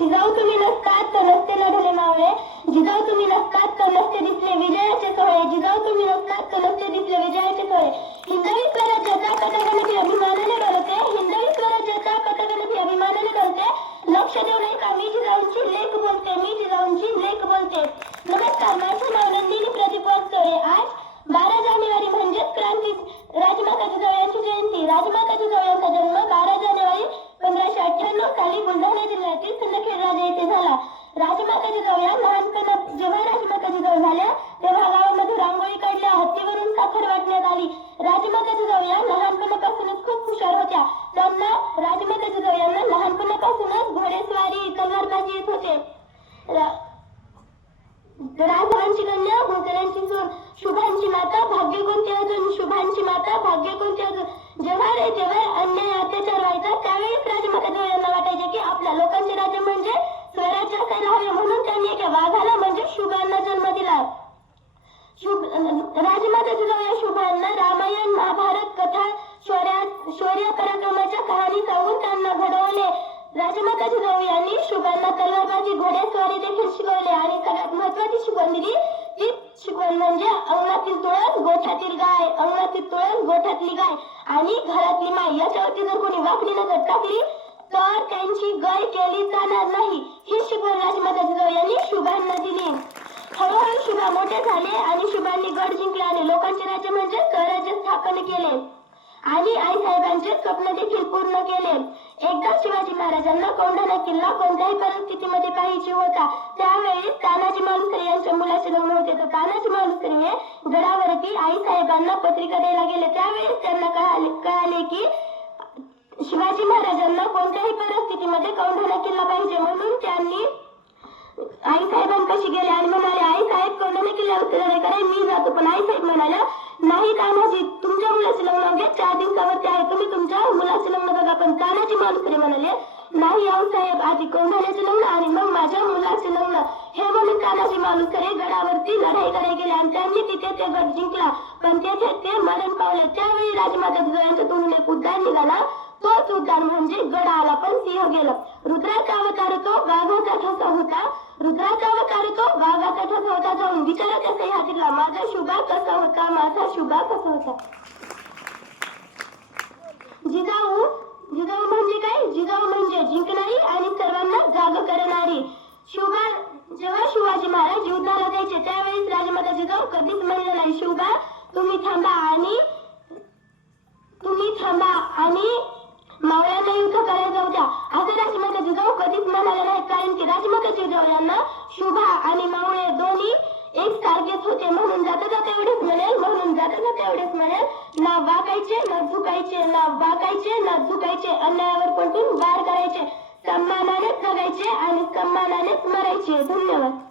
जिजाऊ तुम्ही नसतात तर रस्ते लढले मावळे. जिजाऊ तुम्ही नसतात तर नसते दिसले विजयाचे सोहळे. जिजाऊ तुम्ही नसतात तर नसते दिसले विजयाचे सोहळे. हिंदवी स्वराज्याचा पथगणती अभिमानाने करते हिंदवी स्वराज्याचा पथगणती अभिमानाने करते लक्ष देऊ नये का मी जिजाऊंची लेख बोलते मी जिजाऊंची लेख बोलते. नमस्कार माझे राजमाता जिजाऊ लहानपणापासूनच खूप हुशार होत्या. त्यांना राजमाता जिजाऊ यांना लहानपणापासूनच घोडेस्वारी तलवारबाजी येत होते. रा- राजांची कन्या भोकरांची सून शुभांची माता भाग्य कोणती अजून शुभांची माता भाग्य कोणती अजून जेव्हा रे जेव्हा अन्याय अत्याचार व्हायचा त्यावेळेस राजमाता जिजाऊ यांना वाटायचे की आपल्या लोकांचे राज्य म्हणजे स्वराज्य असायला हवे म्हणून त्यांनी एका वाघाला म्हणजे शुभांना जन्म दिला. शुभ राजमाता जिजाऊ या शुभांना रामायण राजमाता जिजाऊ यांनी शुभांना तलवारबाजी घोडेस्वारी देखील शिकवले आणि सगळ्यात महत्वाची शिकवण दिली. ती शिकवण म्हणजे अंगणातील तुळस गोठ्यातील गाय अंगणातील तुळस गोठ्यातली गाय आणि घरातली माय. याच्यावरती जर कोणी वाकडी नजर टाकली तर त्यांची गय केली जाणार नाही. ही शिकवण राजमाता जिजाऊ यांनी शुभांना दिली. हळूहळू शुभा मोठे झाले आणि शुभांनी गड जिंकले आणि लोकांचे राज्य म्हणजे स्वराज्य स्थापन केले. आजी आई साहेबांचे स्वप्न देखील पूर्ण केले. एकदा शिवाजी महाराजांना कोंढाणा किल्ला कोणत्याही परिस्थितीमध्ये पाहिजे होता त्यावेळी तानाजी मालुसरे यांच्या मुलाचे लग्न होते. तर तानाजी मालुसरे हे आई साहेबांना पत्रिका द्यायला गेले. त्यावेळी त्यांना कळाले कळाले की शिवाजी महाराजांना कोणत्याही परिस्थितीमध्ये कोंढाणा किल्ला पाहिजे. म्हणून त्यांनी आई साहेबांपाशी गेले आणि म्हणाले आई साहेब कोणाने केले उत्तर करे मी जातो. पण आई साहेब म्हणाल्या नाही तानाजी तुमच्या मुलाचे लग्न घे चार दिवसावरती आहे तुम्ही तुमच्या मुलाचे लग्न बघा. पण तानाजी मालुसरे म्हणाले नाही आऊ साहेब आधी कोंढाण्याचे लग्न आणि मग माझ्या मुलाचे लग्न. हे म्हणून तानाजी मालुसरे गडावरती लढाई करायला गेले आणि त्यांनी तिथे ते गड जिंकला. पण तेथे ते मरण पावले. त्यावेळी राजमाता जिजाऊ तोंडून एक उद्गार निघाला. तोच उद्गार म्हणजे गड आला पण सिंह गेलं. रुद्राचा अवतार तो वाघाचा ठसा होता. रुद्राचा अवतार तो वाघाचा ठसा होता. जाऊन विचारा त्या सह्याद्रीला माझा शुभा कसा माझा शुभा कसा होता? जिजाऊ जिजाऊ म्हणजे काय? जिजाऊ म्हणजे जिंकणारी आणि सर्वांना जाग करणारी. शुभा जेव्हा शिवाजी महाराज युद्धाला जायचे त्यावेळेस राजमाता जिजाऊ कधीच म्हणले नाही शुभा तुम्ही थांबा आणि तुम्ही थांबा आणि मावळ्यांना युद्ध करायला जाऊ द्या. असं राजमाता जिजाऊ कधीच म्हणाले नाही कारण की राजमाता जिजाऊ यांना शुभा आणि मावळे दोन्ही एक सारखेच होते म्हणून जाता जाता एवढेच म्हणेल म्हणून जाता जाता एवढेच म्हणाल ना वाकायचे ना झुकायचे ना वाकायचे ना झुकायचे. अन्यायावर पलटून वार करायचे. सन्मानानेच जगायचे आणि सन्मानानेच मरायचे. धन्यवाद.